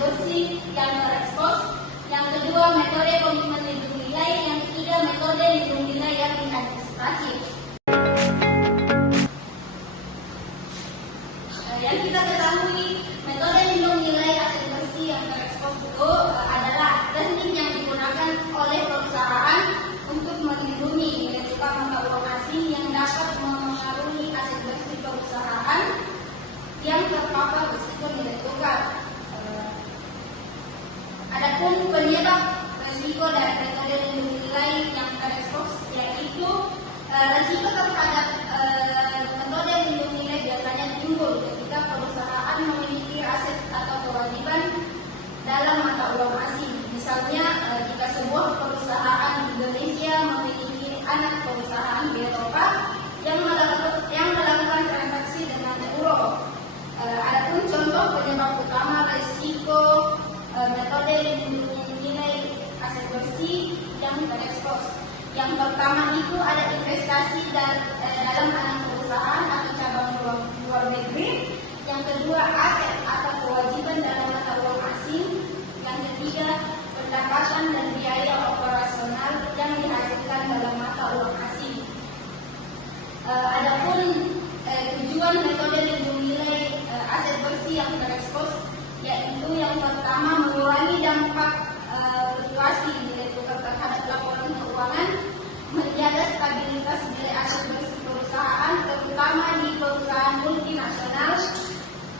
bersih yang terekspos. Yang kedua, metode komitmen lindung nilai. Yang ketiga, metode lindung nilai yang diantisipasi. Yang kita ketahui, metode lindung nilai aset bersih yang terekspos itu adalah teknik yang digunakan oleh perusahaan untuk melindungi nilai tukar mata uang asing yang dapat mempengaruhi aset bersih perusahaan yang terpapar risiko nilai tukar. Adapun penyebab risiko dan metode lindung nilai yang terekspos yaitu risiko terhadap metode lindung nilai biasanya timbul ketika perusahaan memiliki aset atau kewajiban dalam mata uang asing. Misalnya, jika sebuah perusahaan di Indonesia memiliki anak perusahaan di Eropa yang melakukan transaksi dengan euro. Adapun contoh penyebab utama risiko metode lindung nilai aset bersih yang terekspos. Yang pertama itu ada investasi dalam anak perusahaan atau cabang luar negeri. Yang kedua, aset atau kewajiban dalam mata uang asing. Yang ketiga, pendapatan dan biaya operasional yang dihasilkan dalam mata uang asing. Adapun tujuan metode lindung nilai aset bersih yang terekspos yaitu yang pertama, mengurangi dampak fluktuasi nilai tukar terhadap laporan keuangan, menjaga stabilitas nilai aset bersih perusahaan, terutama di perusahaan multinasional.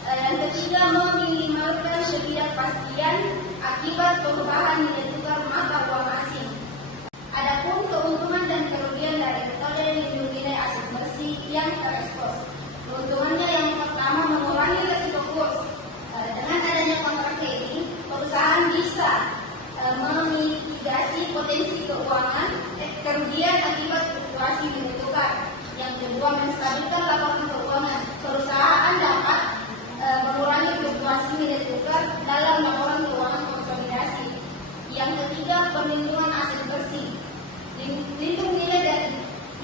Yang ketiga, meminimalkan ketidakpastian akibat perubahan nilai tukar mata uang asing. Adapun keuntungan dan kerugian dari metode lindung nilai aset bersih yang terekspos. Keuntungannya yang pertama, mengurangi risiko kurs. Dengan adanya kontrak hedging, perusahaan bisa memitigasi potensi kerugian akibat fluktuasi nilai tukar. Yang kedua, menstabilkan laporan keuangan. Perusahaan dapat mengurangi fluktuasi nilai tukar dalam laporan keuangan konsolidasi. Yang ketiga, perlindungan aset bersih. Lindung nilai dan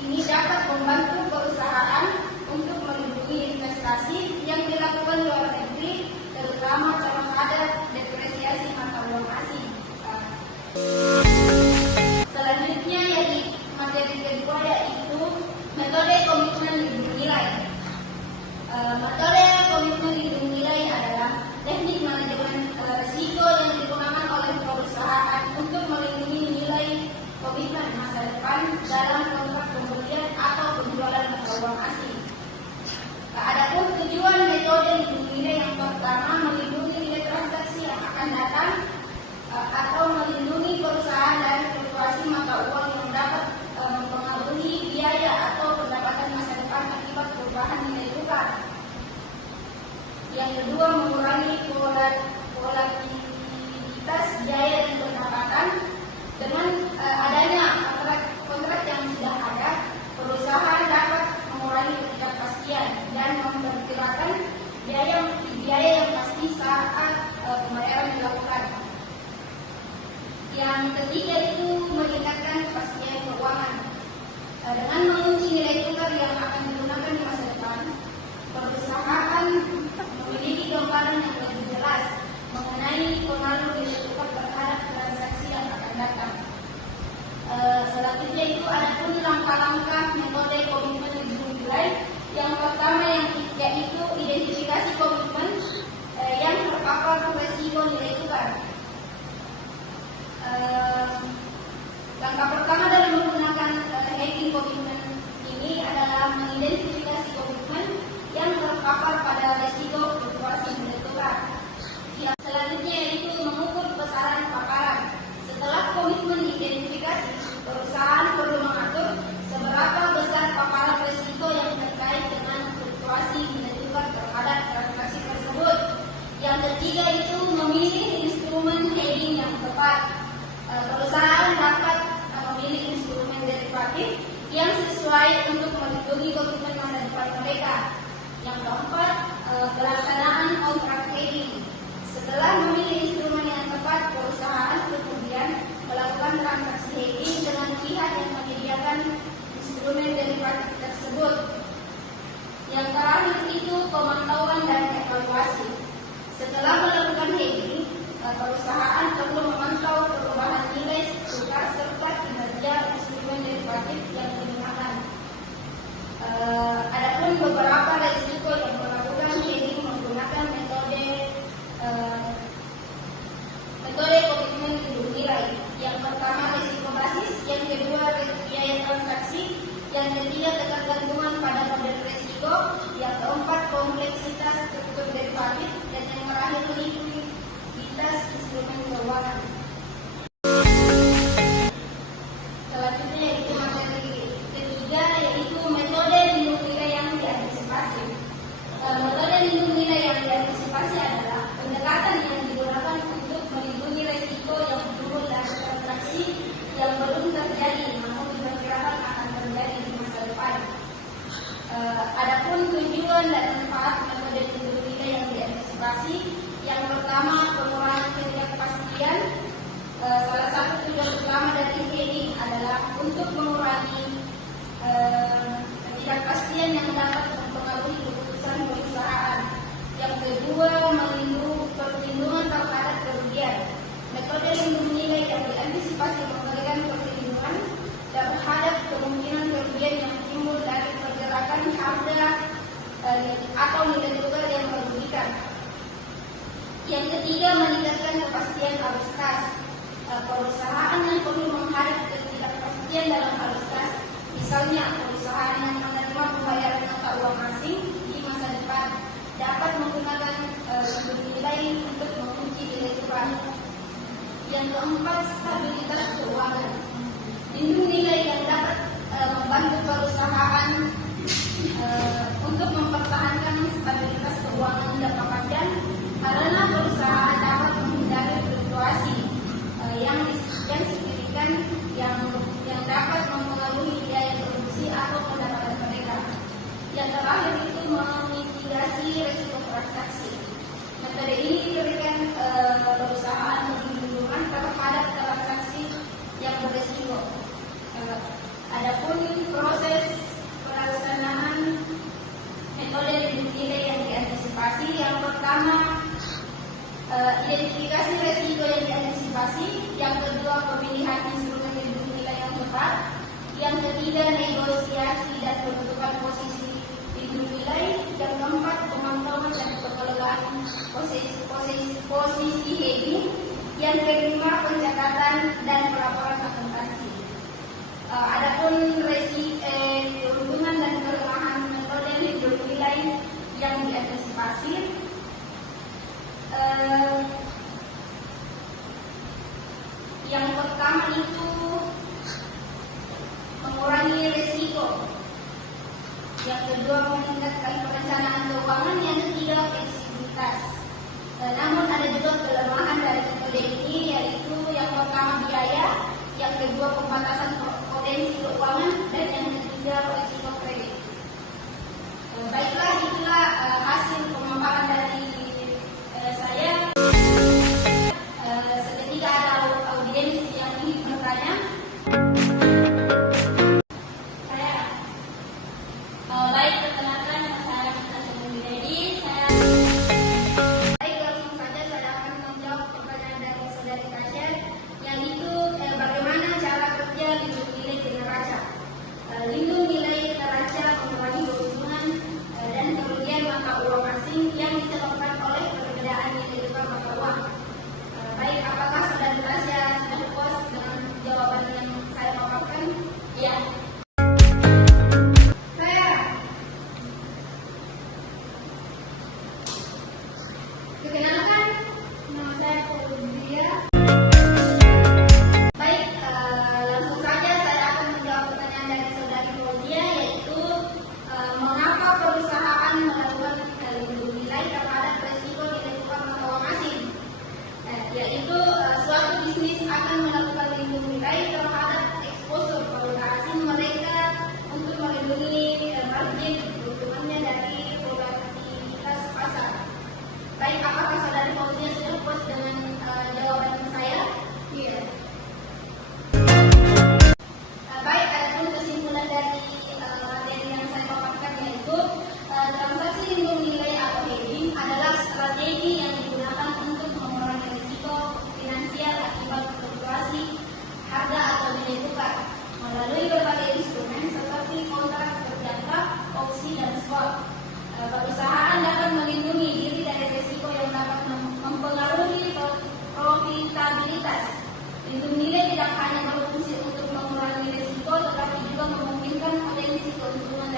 ini dapat membantu perusahaan untuk melindungi investasi yang dilakukan luar negeri, terutama terhadap depresiasi mata uang asing. Selanjutnya yang materi kedua yaitu metode komitmen lindung nilai. Metode komitmen lindung nilai adalah teknik manajemen risiko yang digunakan oleh perusahaan untuk melindungi nilai komitmen masa depan dalam kontrak pembelian atau penjualan mata uang asing. Adapun tujuan metode lindung nilai yang pertama, melindungi nilai transaksi yang akan datang atau melindungi perusahaan dari fluktuasi mata uang yang dapat mempengaruhi biaya atau pendapatan masa depan akibat perubahan nilai tukar. Yang kedua, mengurangi volatilitas biaya dan pendapatan. Dengan adanya kontrak yang sudah ada, perusahaan dapat mengurangi ketidakpastian dan memperkirakan biaya yang pasti saat pembayaran dilakukan. Yang ketiga itu meningkatkan kepastian keuangan. Dengan mengunci nilai tukar yang akan digunakan di masa depan, perusahaan memiliki gambaran yang lebih jelas mengenai pengaruh nilai tukar terhadap transaksi yang akan datang. Selanjutnya itu ada pun langkah-langkah metode komitmen lindung nilai. Yang pertama yaitu identifikasi komitmen yang terpapar risiko nilai tukar. Langkah pertama dalam menggunakan hedging komitmen ini adalah mengidentifikasi komitmen yang terpapar pada risiko fluktuasi nilai tukar. Yang selanjutnya yaitu mengukur besaran paparan. Setelah komitmen diidentifikasi, perusahaan perlu mengatur seberapa besar paparan risiko yang terkait dengan fluktuasi nilai tukar terhadap transaksi tersebut. Yang ketiga itu memilih instrumen hedging yang tepat. Perusahaan dapat memilih instrumen derivatif yang sesuai untuk melindungi komitmen masa depan mereka. Yang keempat, pelaksanaan kontrak hedging. Setelah memilih instrumen yang tepat, perusahaan kemudian melakukan transaksi hedging dengan pihak yang menyediakan instrumen derivatif tersebut. Yang terakhir itu pemantauan dan evaluasi. Setelah melakukan hedging, ketiga, ketergantungan pada model resiko. Yang keempat, kompleksitas struktur derivatif. Dan yang terakhir, likuiditas instrumen keuangan. Selanjutnya yaitu materi ketiga, yaitu metode lindung nilai yang diantisipasi. Metode lindung nilai yang diantisipasi adalah pendekatan yang digunakan untuk melindungi resiko yang timbul dari transaksi yang belum terjadi namun diperkirakan akan terjadi di masa depan. Adapun tujuan dan manfaat metode lindung nilai yang diantisipasi, yang pertama, pengurangan ketidakpastian. Salah satu tujuan utama dari ini adalah untuk mengurangi ketidakpastian yang dapat mempengaruhi keputusan perusahaan. Yang kedua, perlindungan terhadap kerugian. Metode lindung nilai yang diantisipasi memberikan perlindungan terhadap kemungkinan kerugian yang timbul dari pergerakan harga atau nilai tukar yang merugikan. Yang ketiga, meningkatkan kepastian arus kas. Perusahaan yang perlu menghadapi ketidakpastian dalam arus kas, misalnya perusahaan yang menerima pembayaran mata uang asing di masa depan, dapat menggunakan lindung nilai untuk mengunci nilai tukar. Yang keempat, stabilitas keuangan. Lindung nilai yang dapat membantu perusahaan untuk mempertahankan stabilitas keuangan jangka panjang, karena perusahaan dapat menghindari fluktuasi yang signifikan yang dapat mempengaruhi biaya produksi atau pendapatan mereka. Yang terakhir itu memitigasi risiko transaksi. Metode ini diberikan perusahaan perlindungan terhadap transaksi yang berisiko. Adapun proses pelaksanaan metode lindung nilai yang diantisipasi, yang pertama, identifikasi risiko yang diantisipasi. Yang kedua, pemilihan instrumen lindung nilai yang tepat. Yang ketiga, negosiasi dan penutupan posisi lindung nilai. Yang keempat, pemantauan dan pengelolaan posisi hedging. Yang kelima, pencatatan dan pelaporan akuntansi. Adapun keuntungan dan kelemahan metode lindung nilai yang diantisipasi, yang pertama itu mengurangi risiko. Yang kedua, meningkatkan perencanaan keuangan. Yang ketiga, fleksibilitas. Namun ada juga kelemahan dari metode ini, yaitu yang pertama biaya, yang kedua pembatasan potensi keuangan, dan yang ketiga risiko kredit. Baiklah, itulah hasil pemaparan dari saya. Seketika ada audiens yang ingin bertanya. Baik, perkenalkan, saya Dedi. Baik, langsung saja saya akan menjawab pertanyaan dari saudari Tasya, yang itu bagaimana cara kerja lindung nilai neraca. Lindung nilai neraca mengurangi keuntungan dan kerugian mata uang asing yang disebabkan oleh perbedaan nilai tukar mata uang. Baik, apakah saudari Tasya sudah puas dengan jawaban yang saya paparkan? Ya. Perkenalkan, nama saya Fauzia. Baik, langsung saja saya akan menjawab pertanyaan dari saudari Fauzia, yaitu mengapa perusahaan melakukan lindung nilai terhadap risiko nilai tukar mata uang asing. Yaitu suatu bisnis akan melakukan lindung nilai terhadap eksposur valuta asing mereka untuk melindungi margin keuntungannya dari volatilitas pasar. Baik, apakah saudari Fauzia sudah puas dengan jawaban saya? Iya. Baik, adapun kesimpulan dari materi yang saya paparkan, yaitu transaksi lindung nilai atau hedging adalah strategi yang digunakan untuk mengurangi risiko finansial akibat fluktuasi harga atau nilai tukar melalui berbagai instrumen seperti kontrak berjangka, opsi, dan swap. Perusahaan dapat melindungi diri dari risiko yang dapat mempengaruhi profitabilitas. Lindung nilai tidak hanya berfungsi untuk mengurangi risiko, tetapi juga memungkinkan potensi keuntungan